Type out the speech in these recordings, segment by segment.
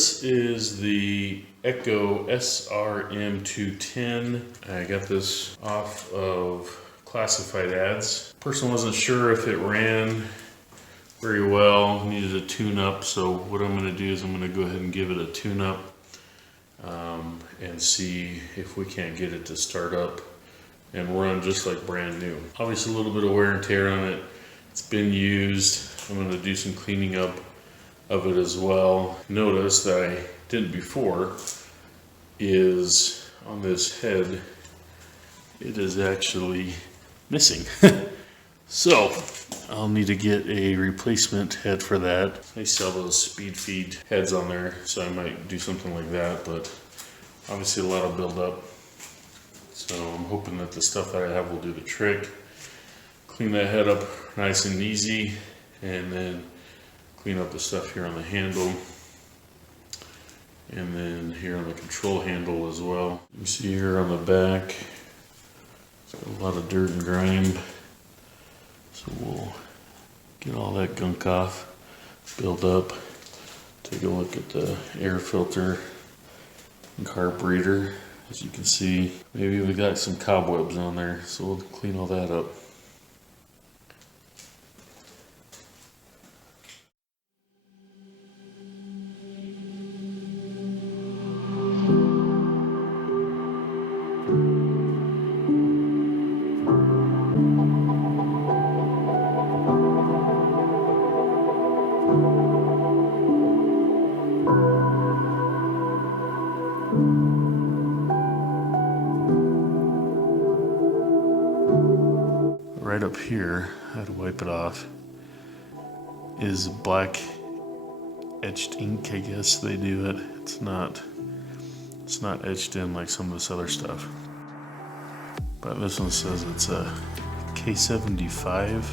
this is the Echo SRM-210. I got this off of classified ads. Person wasn't sure if it ran very well, needed a tune-up, so what I'm going to do is I'm going to go ahead and give it a tune-up and see if we can't get it to start up and run just like brand new. Obviously a little bit of wear and tear on it. It's been used. I'm going to do some cleaning up of it as well. Notice that I didn't before is on this head, it is actually missing. So I'll need to get a replacement head for that. They sell those speed feed heads on there, so I might do something like that, but obviously a lot of buildup. So I'm hoping that the stuff that I have will do the trick. Clean that head up nice and easy, and then clean up the stuff here on the handle, and then here on the control handle as well. You see here on the back, it's got a lot of dirt and grime. So we'll get all that gunk off, build up, take a look at the air filter and carburetor. As you can see, maybe we got some cobwebs on there, so we'll clean all that up. Right up here, I had to wipe it off, is black etched ink, I guess they do it. It's not etched in like some of this other stuff. But this one says it's a K75.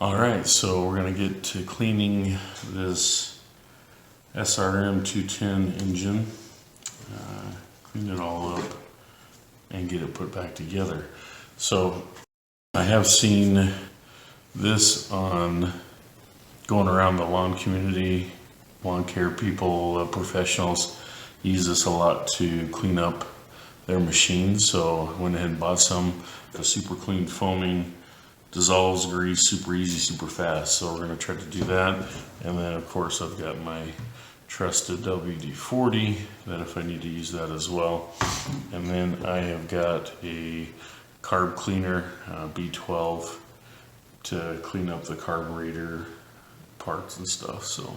Alright, so we're going to get to cleaning this SRM-210 engine, clean it all up, and get it put back together. So I have seen this on going around the lawn community, lawn care people, professionals use this a lot to clean up their machines. So I went ahead and bought some. The super clean foaming, dissolves grease super easy, super fast. So we're going to try to do that. And then of course I've got my trusted WD-40 that if I need to use that as well. And then I have got a carb cleaner, B12, to clean up the carburetor parts and stuff. So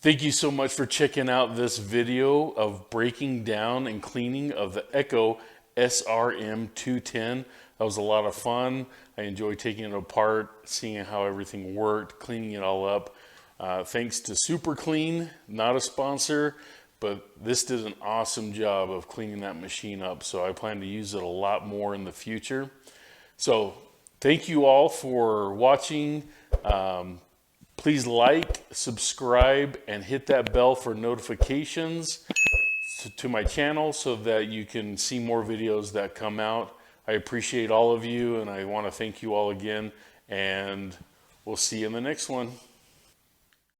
Thank you so much for checking out this video of breaking down and cleaning of the Echo SRM-210. That was a lot of fun. I enjoyed taking it apart, seeing how everything worked, cleaning it all up. Thanks to Super Clean, not a sponsor, but this did an awesome job of cleaning that machine up. So I plan to use it a lot more in the future. So thank you all for watching. Please like, subscribe, and hit that bell for notifications to my channel so that you can see more videos that come out. I appreciate all of you, and I want to thank you all again, and we'll see you in the next one.